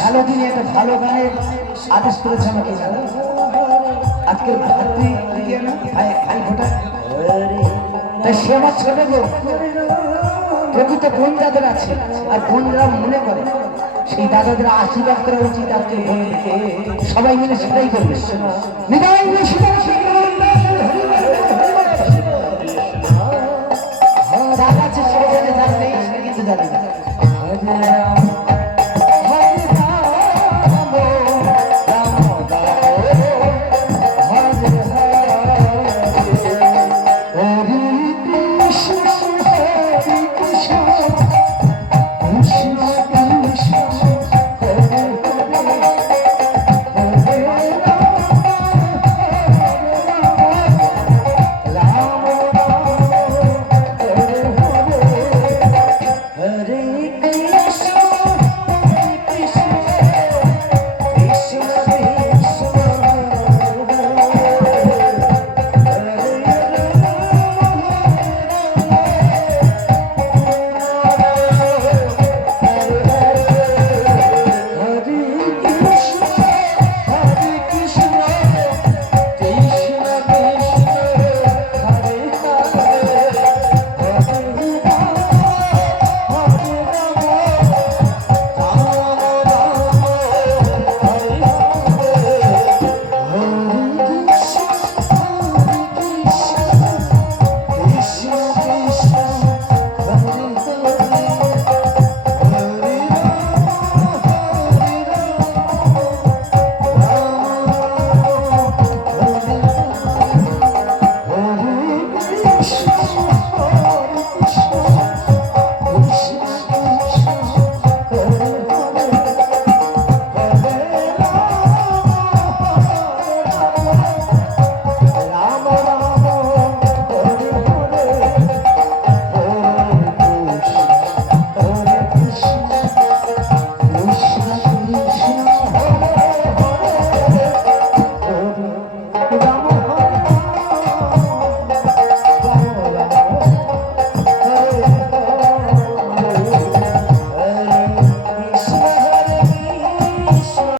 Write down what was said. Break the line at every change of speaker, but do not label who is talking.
ভালো দিনে একটা ভালো গানের আদেশ করেছে আমাকে জানো আজকের তাই সে আমার ছোট প্রকৃত বোন যাদের আছে? আর বোনরা মনে করে? সেই দাদাদের আশীর্বাদ করা উচিত আজকে বোনকে সবাই মিলে সেটাই করবে। নিতাই